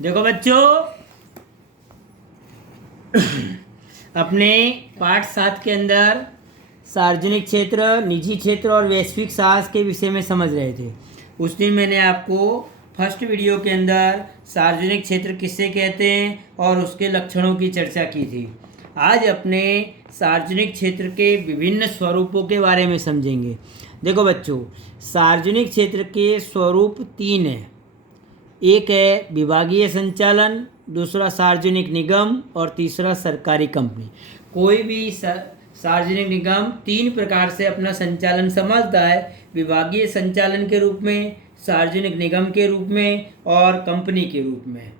देखो बच्चों, अपने पाठ 7 के अंदर सार्वजनिक क्षेत्र, निजी क्षेत्र और वैश्विक साहस के विषय में समझ रहे थे। उस दिन मैंने आपको फर्स्ट वीडियो के अंदर सार्वजनिक क्षेत्र किसे कहते हैं और उसके लक्षणों की चर्चा की थी। आज अपने सार्वजनिक क्षेत्र के विभिन्न स्वरूपों के बारे में समझेंगे। देखो बच्चों, सार्वजनिक क्षेत्र के स्वरूप 3 हैं। एक है विभागीय संचालन, दूसरा सार्वजनिक निगम और तीसरा सरकारी कंपनी। कोई भी सार्वजनिक निगम 3 प्रकार से अपना संचालन संभालता है, विभागीय संचालन के रूप में, सार्वजनिक निगम के रूप में और कंपनी के रूप में।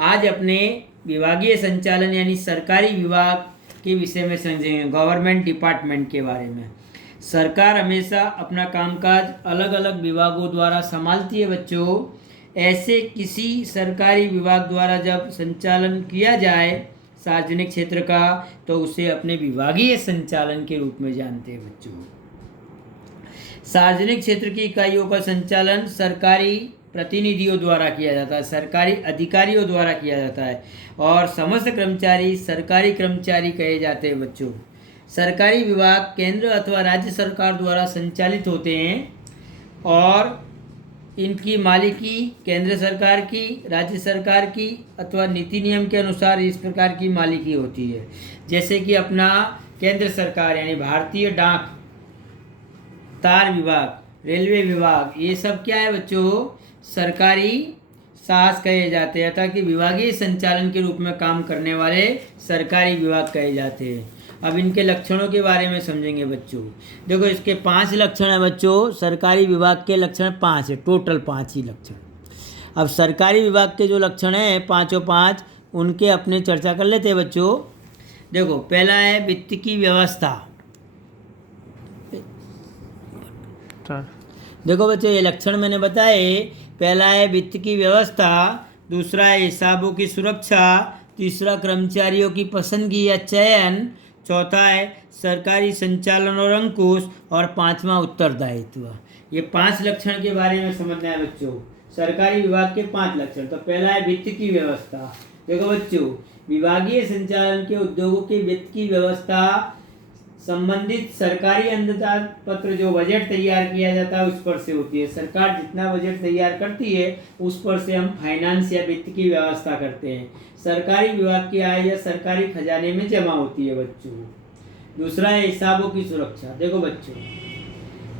आज अपने विभागीय संचालन यानी सरकारी विभाग के विषय में समझेंगे, गवर्नमेंट डिपार्टमेंट के बारे में। सरकार हमेशा अपना कामकाज अलग अलग विभागों द्वारा संभालती है बच्चों। ऐसे किसी सरकारी विभाग द्वारा जब संचालन किया जाए सार्वजनिक क्षेत्र का, तो उसे अपने विभागीय संचालन के रूप में जानते हैं बच्चों। सार्वजनिक क्षेत्र की इकाइयों का संचालन सरकारी प्रतिनिधियों द्वारा किया जाता है, सरकारी अधिकारियों द्वारा किया जाता है और समस्त कर्मचारी सरकारी कर्मचारी कहे जाते हैं बच्चों। सरकारी विभाग केंद्र अथवा राज्य सरकार द्वारा संचालित होते हैं और इनकी मालिकी केंद्र सरकार की, राज्य सरकार की अथवा नीति नियम के अनुसार इस प्रकार की मालिकी होती है। जैसे कि अपना केंद्र सरकार यानी भारतीय डाक, तार विभाग, रेलवे विभाग, ये सब क्या है बच्चों, सरकारी साहस कहे जाते हैं, ताकि विभागीय संचालन के रूप में काम करने वाले सरकारी विभाग कहे जाते हैं। अब इनके लक्षणों के बारे में समझेंगे बच्चों। देखो, इसके 5 लक्षण हैं बच्चों। सरकारी विभाग के लक्षण 5 है, टोटल 5 ही लक्षण। अब सरकारी विभाग के जो लक्षण हैं 5 उनके अपने चर्चा कर लेते हैं बच्चों। देखो, पहला है वित्त की व्यवस्था। देखो बच्चों, ये लक्षण मैंने बताए। पहला है वित्त की व्यवस्था, दूसरा है हिसाबों की सुरक्षा, तीसरा कर्मचारियों की पसंदगी या चयन, चौथा है सरकारी संचालन और अंकुश और 5वां उत्तरदायित्व। ये 5 लक्षण के बारे में समझना है बच्चों। सरकारी विभाग के 5 लक्षण। तो पहला है वित्त की व्यवस्था। देखो बच्चों, विभागीय संचालन के उद्योगों के वित्त की व्यवस्था संबंधित सरकारी अनुदान पत्र, जो बजट तैयार किया जाता है उस पर से होती है। सरकार जितना बजट तैयार करती है उस पर से हम फाइनेंस या वित्त की व्यवस्था करते हैं। सरकारी विभाग की आय या सरकारी खजाने में जमा होती है बच्चों। दूसरा है हिसाबों की सुरक्षा। देखो बच्चों,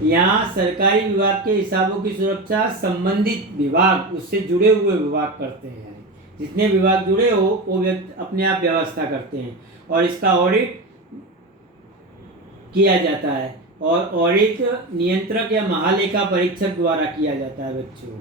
यहाँ सरकारी विभाग के हिसाबों की सुरक्षा संबंधित विभाग, उससे जुड़े हुए विभाग करते हैं। जितने विभाग जुड़े हो वो अपने आप व्यवस्था करते हैं और इसका ऑडिट किया जाता है और ऑडिट नियंत्रक या महालेखा परीक्षक द्वारा किया जाता है बच्चों।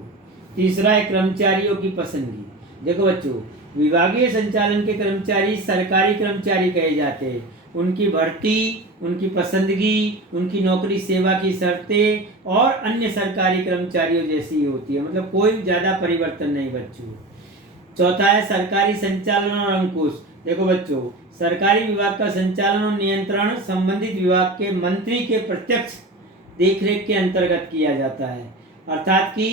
तीसरा है कर्मचारियों की पसंदगी। देखो बच्चों, विभागीय संचालन के कर्मचारी सरकारी कर्मचारी कहे जाते हैं। उनकी भर्ती, उनकी पसंदगी, उनकी नौकरी सेवा की शर्तें और अन्य सरकारी कर्मचारियों जैसी ही होती है, मतलब कोई ज़्यादा परिवर्तन नहीं बच्चों। चौथा है सरकारी संचालन और अंकुश। देखो बच्चों, सरकारी विभाग का संचालन और नियंत्रण संबंधित विभाग के मंत्री के प्रत्यक्ष देखरेख के अंतर्गत किया जाता है, अर्थात कि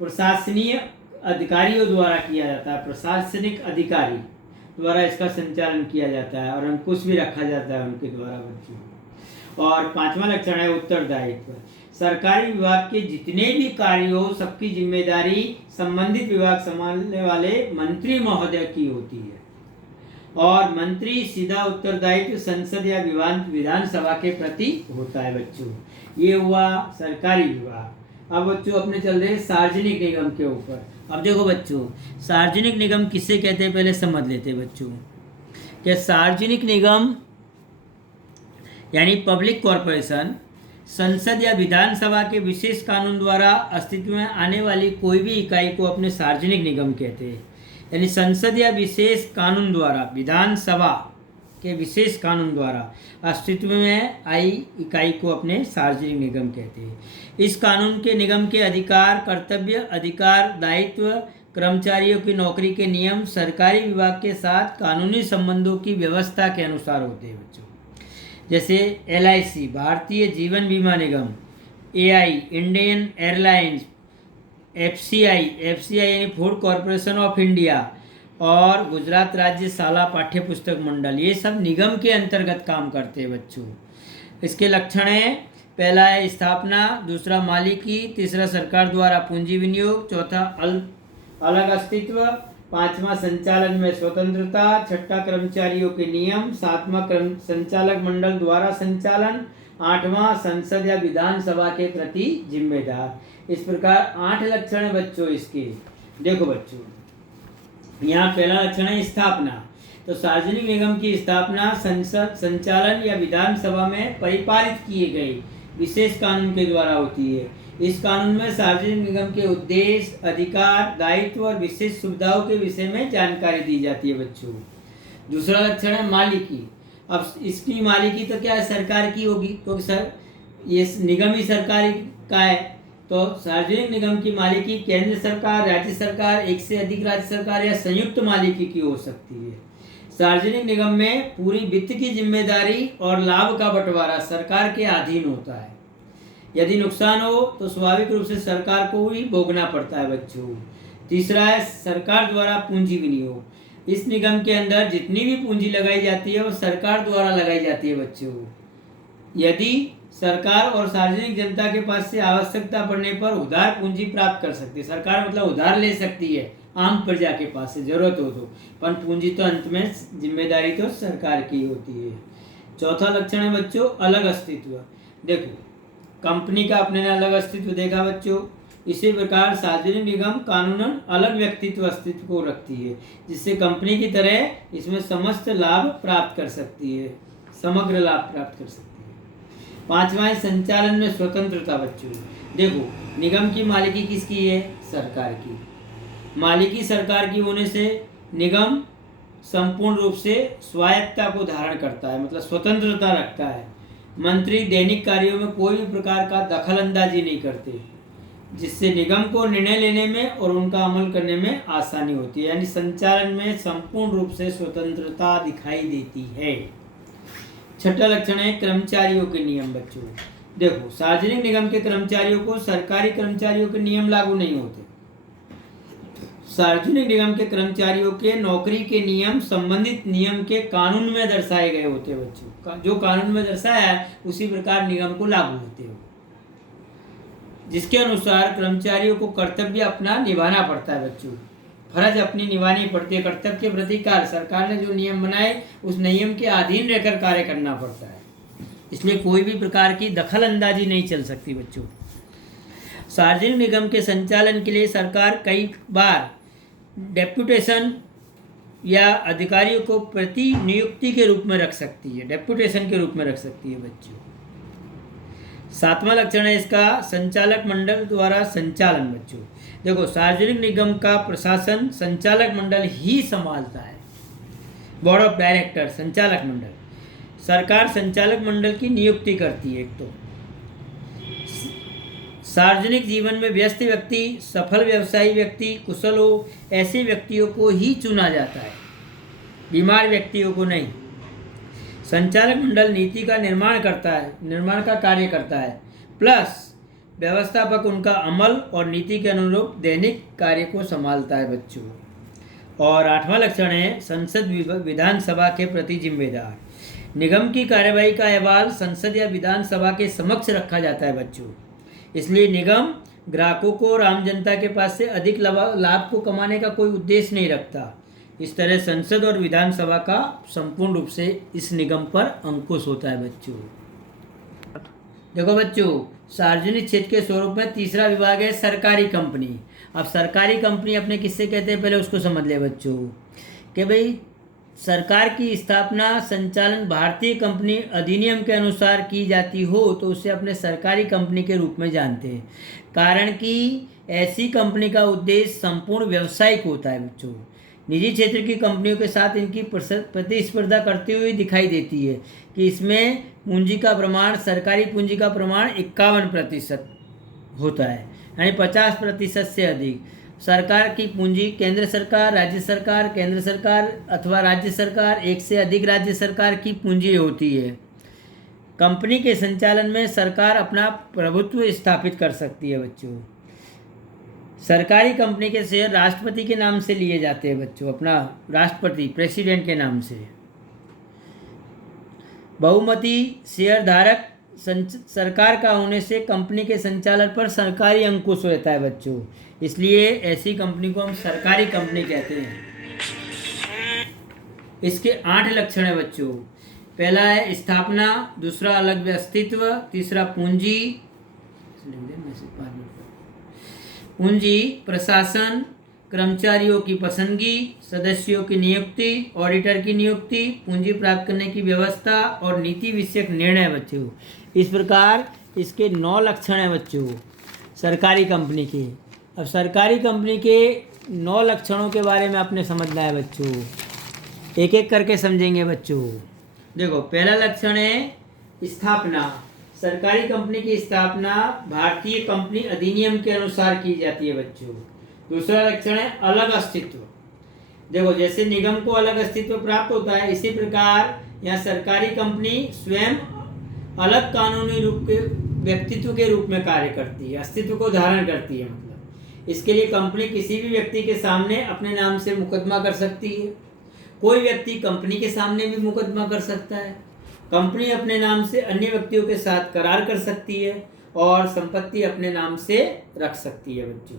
प्रशासनीय अधिकारियों द्वारा किया जाता है। प्रशासनिक अधिकारी द्वारा इसका संचालन किया जाता है और अंकुश भी रखा जाता है उनके द्वारा बच्चों। और 5वां लक्षण है उत्तरदायित्व। सरकारी विभाग के जितने भी कार्य हो सबकी जिम्मेदारी संबंधित विभाग संभालने वाले मंत्री महोदय की होती है और मंत्री सीधा उत्तरदायित्व संसद या विधानसभा के प्रति होता है बच्चों। ये हुआ सरकारी विभाग। अब बच्चों अपने चल रहे हैं सार्वजनिक निगम के ऊपर। अब देखो बच्चों, सार्वजनिक निगम किसे कहते हैं पहले समझ लेते हैं बच्चों। क्या सार्वजनिक निगम यानी पब्लिक कॉरपोरेशन संसद या विधानसभा के विशेष कानून द्वारा अस्तित्व में आने वाली कोई भी इकाई को अपने सार्वजनिक निगम कहते हैं। यानी संसद या विशेष कानून द्वारा, विधानसभा के विशेष कानून द्वारा अस्तित्व में आई इकाई को अपने सार्वजनिक निगम कहते हैं। इस कानून के निगम के अधिकार, कर्तव्य, अधिकार, दायित्व, कर्मचारियों की नौकरी के नियम सरकारी विभाग के साथ कानूनी संबंधों की व्यवस्था के अनुसार होते हैं बच्चों। जैसे LIC भारतीय जीवन बीमा निगम, AI इंडियन एयरलाइंस, एफसीआई यानी फूड कॉरपोरेशन ऑफ इंडिया और गुजरात राज्य शाला पाठ्य पुस्तक मंडल, ये सब निगम के अंतर्गत काम करते हैं बच्चों। इसके लक्षण हैं, पहला है स्थापना, दूसरा मालिकी, तीसरा सरकार द्वारा पूंजी विनियोग, चौथा अलग अस्तित्व, पांचवा संचालन में स्वतंत्रता, छठा कर्मचारियों के नियम, सातवां संचालक मंडल द्वारा संचालन, आठवां संसद या विधानसभा के प्रति जिम्मेदार। इस प्रकार 8 लक्षण है बच्चों इसके। देखो बच्चों, यहाँ पहला लक्षण है स्थापना। तो सार्वजनिक निगम की स्थापना संसद, संचालन या विधानसभा में परिपालित किए गए विशेष कानून के द्वारा होती है। इस कानून में सार्वजनिक निगम के उद्देश्य, अधिकार, दायित्व और विशेष सुविधाओं के विषय में जानकारी दी जाती है बच्चों। दूसरा लक्षण है मालिकी। अब इसकी मालिकी तो क्या है, सरकार की होगी, क्योंकि ये निगम ही सरकार का है। तो सार्वजनिक निगम की मालिकी केंद्र सरकार, राज्य सरकार, एक से अधिक राज्य सरकार या संयुक्त मालिकी की हो सकती है। सार्वजनिक निगम में पूरी वित्त की जिम्मेदारी और लाभ का बंटवारा सरकार के अधीन होता है। यदि नुकसान हो तो स्वाभाविक रूप से सरकार को ही भोगना पड़ता है बच्चों। तीसरा है सरकार द्वारा पूंजी विनियोग। इस निगम के अंदर जितनी भी पूंजी लगाई जाती है वो सरकार द्वारा लगाई जाती है बच्चों। यदि सरकार और सार्वजनिक जनता के पास से आवश्यकता पड़ने पर उधार पूंजी प्राप्त कर सकती है। सरकार मतलब उधार ले सकती है आम प्रजा के पास से जरूरत हो तो, पर पूंजी तो अंत में जिम्मेदारी तो सरकार की होती है। चौथा लक्षण है बच्चों अलग अस्तित्व। देखो, कंपनी का अपने ने अलग अस्तित्व देखा बच्चों, इसी प्रकार सार्वजनिक निगम कानूनन अलग व्यक्तित्व अस्तित्व को रखती है, जिससे कंपनी की तरह इसमें समस्त लाभ प्राप्त कर सकती है, समग्र लाभ प्राप्त कर सकती है। पांचवा है संचालन में स्वतंत्रता बच्चों। देखो, निगम की मालिकी किसकी है, सरकार की। मालिकी सरकार की होने से निगम संपूर्ण रूप से स्वायत्तता को धारण करता है, मतलब स्वतंत्रता रखता है। मंत्री दैनिक कार्यों में कोई भी प्रकार का दखल अंदाजी नहीं करते, जिससे निगम को निर्णय लेने में और उनका अमल करने में आसानी होती है। यानी संचालन में संपूर्ण रूप से स्वतंत्रता दिखाई देती है। छठा लक्षण है कर्मचारियों के नियम बच्चों। देखो, सार्वजनिक निगम के कर्मचारियों को सरकारी कर्मचारियों के नियम लागू नहीं होते। सार्वजनिक निगम के कर्मचारियों के नौकरी के नियम संबंधित नियम के कानून में दर्शाए गए होते हैं बच्चों। जो कानून में दर्शाया है उसी प्रकार निगम को लागू होते हो, जिसके अनुसार कर्मचारियों को कर्तव्य अपना निभाना पड़ता है बच्चों। फर्ज अपनी निभानी पड़ती है। कर्तव्य के प्रति कार्य, सरकार ने जो नियम बनाए उस नियम के अधीन रहकर कार्य करना पड़ता है, इसलिए कोई भी प्रकार की दखल अंदाजी नहीं चल सकती बच्चों। सार्वजनिक निगम के संचालन के लिए सरकार कई बार डेप्यूटेशन या अधिकारियों को प्रतिनियुक्ति के रूप में रख सकती है, डेप्यूटेशन के रूप में रख सकती है बच्चों। सातवां लक्षण है इसका संचालक मंडल द्वारा संचालन बच्चों। देखो, सार्वजनिक निगम का प्रशासन संचालक मंडल ही संभालता है। बोर्ड ऑफ डायरेक्टर, संचालक मंडल। सरकार संचालक मंडल की नियुक्ति करती है। एक तो सार्वजनिक जीवन में व्यस्त व्यक्ति, सफल व्यवसायी व्यक्ति, कुशल हो, ऐसे व्यक्तियों को ही चुना जाता है, बीमार व्यक्तियों को नहीं। संचालक मंडल नीति का निर्माण का कार्य करता है, प्लस व्यवस्थापक उनका अमल और नीति के अनुरूप दैनिक कार्य को संभालता है बच्चों। और आठवां लक्षण है संसद विधानसभा के प्रति जिम्मेदार। निगम की कार्यवाही का अहवाल संसद या विधानसभा के समक्ष रखा जाता है बच्चों। इसलिए निगम ग्राहकों को और आम जनता के पास से अधिक लाभ को कमाने का कोई उद्देश्य नहीं रखता। इस तरह संसद और विधानसभा का संपूर्ण रूप से इस निगम पर अंकुश होता है बच्चों। देखो बच्चों, सार्वजनिक क्षेत्र के स्वरूप में तीसरा विभाग है सरकारी कंपनी। अब सरकारी कंपनी अपने किससे कहते हैं, पहले उसको समझ ले बच्चों कि भाई सरकार की स्थापना संचालन भारतीय कंपनी अधिनियम के अनुसार की जाती हो तो उसे अपने सरकारी कंपनी के रूप में जानते हैं। कारण कि ऐसी कंपनी का उद्देश्य संपूर्ण व्यावसायिक होता है बच्चों। निजी क्षेत्र की कंपनियों के साथ इनकी प्रतिस्पर्धा करती हुई दिखाई देती है कि इसमें पूंजी का प्रमाण, सरकारी पूंजी का प्रमाण 51% होता है, यानी 50% से अधिक। सरकार की पूंजी केंद्र सरकार, राज्य सरकार, केंद्र सरकार अथवा राज्य सरकार, एक से अधिक राज्य सरकार की पूंजी होती है। कंपनी के संचालन में सरकार अपना प्रभुत्व स्थापित कर सकती है बच्चों। सरकारी कंपनी के शेयर राष्ट्रपति के नाम से लिए जाते हैं बच्चों, अपना राष्ट्रपति प्रेसिडेंट के नाम से। बहुमती शेयर धारक सरकार का होने से कंपनी के संचालन पर सरकारी अंकुश रहता है बच्चों, इसलिए ऐसी कंपनी को हम सरकारी कंपनी कहते हैं। इसके 8 लक्षण है बच्चों। पहला है स्थापना, दूसरा अलग अस्तित्व, तीसरा पूंजी, प्रशासन, कर्मचारियों की पसंदगी, सदस्यों की नियुक्ति, ऑडिटर की नियुक्ति, पूंजी प्राप्त करने की व्यवस्था और नीति विषयक निर्णय बच्चों। इस प्रकार इसके 9 लक्षण हैं बच्चों सरकारी कंपनी के। अब सरकारी कंपनी के 9 लक्षणों के बारे में आपने समझना है बच्चों, एक एक करके समझेंगे बच्चों। देखो, पहला लक्षण है स्थापना। सरकारी कंपनी की स्थापना भारतीय कंपनी अधिनियम के अनुसार की जाती है बच्चों। दूसरा लक्षण है अलग अस्तित्व। देखो, जैसे निगम को अलग अस्तित्व प्राप्त होता है, इसी प्रकार यहाँ सरकारी कंपनी स्वयं अलग कानूनी रूप के व्यक्तित्व के रूप में कार्य करती है, अस्तित्व को धारण करती है। मतलब इसके लिए कंपनी किसी भी व्यक्ति के सामने अपने नाम से मुकदमा कर सकती है, कोई व्यक्ति कंपनी के सामने भी मुकदमा कर सकता है, कंपनी अपने नाम से अन्य व्यक्तियों के साथ करार कर सकती है और संपत्ति अपने नाम से रख सकती है बच्चों।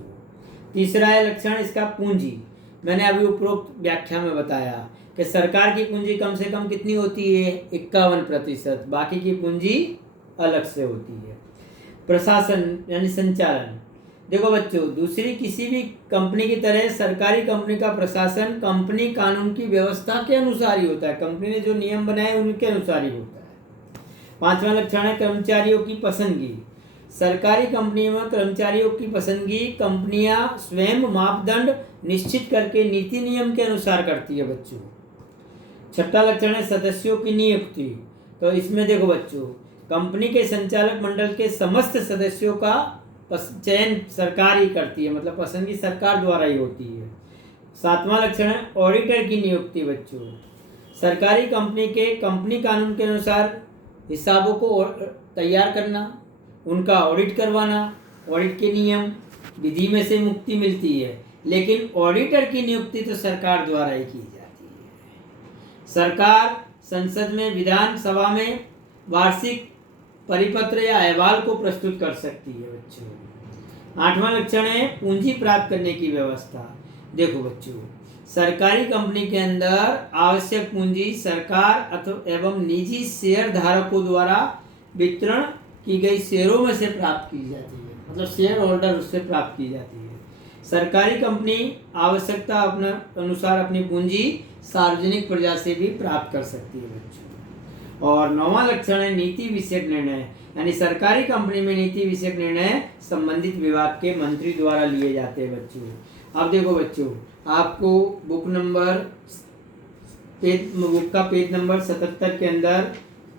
तीसरा है लक्षण इसका पूंजी। मैंने अभी उपरोक्त व्याख्या में बताया कि सरकार की पूंजी कम से कम कितनी होती है, 51%, बाकी की पूंजी अलग से होती है। प्रशासन यानी संचालन। देखो बच्चों, दूसरी किसी भी कंपनी की तरह सरकारी कंपनी का प्रशासन कंपनी कानून की व्यवस्था के अनुसार ही होता है, कंपनी ने जो नियम बनाए उनके अनुसार ही होता है। 5वां लक्षण है कर्मचारियों की पसंदगी। सरकारी कंपनी में कर्मचारियों की पसंदगी कंपनियां स्वयं मापदंड निश्चित करके नीति नियम के अनुसार करती है बच्चों। 6वां लक्षण है सदस्यों की नियुक्ति। तो इसमें देखो बच्चों, कंपनी के संचालक मंडल के समस्त सदस्यों का चयन सरकार ही करती है, मतलब पसंदगी सरकार द्वारा ही होती है। 7वां लक्षण है ऑडिटर की नियुक्ति बच्चों। सरकारी कंपनी के कंपनी कानून के अनुसार हिसाबों को तैयार करना, उनका ऑडिट करवाना, ऑडिट के नियम विधि में से मुक्ति मिलती है, लेकिन ऑडिटर की नियुक्ति तो सरकार द्वारा ही की जाती है। सरकार संसद में, विधानसभा में वार्षिक परिपत्र या अहवाल को प्रस्तुत कर सकती है बच्चों। 8वां लक्षण है पूंजी प्राप्त करने की व्यवस्था। देखो बच्चों, सरकारी कंपनी के अंदर आवश्यक पूंजी सरकार अथवा एवं निजी शेयर धारकों द्वारा वितरण की गई शेयरों में से प्राप्त की जाती है, मतलब शेयर होल्डर उससे प्राप्त की जाती है। सरकारी कंपनी आवश्यकता अपने अनुसार अपनी पूंजी सार्वजनिक प्रजा से भी प्राप्त कर सकती है बच्चों। और 9वां लक्षण है नीति विषयक निर्णय, यानी सरकारी कंपनी में नीति विषयक निर्णय संबंधित विभाग के मंत्री द्वारा लिए जाते हैं बच्चों। अब देखो बच्चों, आपको बुक का पेज नंबर 77 के अंदर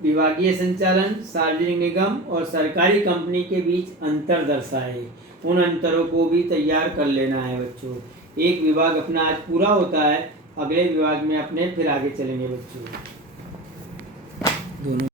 विभागीय संचालन, सार्वजनिक निगम और सरकारी कंपनी के बीच अंतर दर्शाए, उन अंतरों को भी तैयार कर लेना है बच्चों। एक विभाग अपना आज पूरा होता है, अगले विभाग में अपने फिर आगे चलेंगे बच्चों। दोनों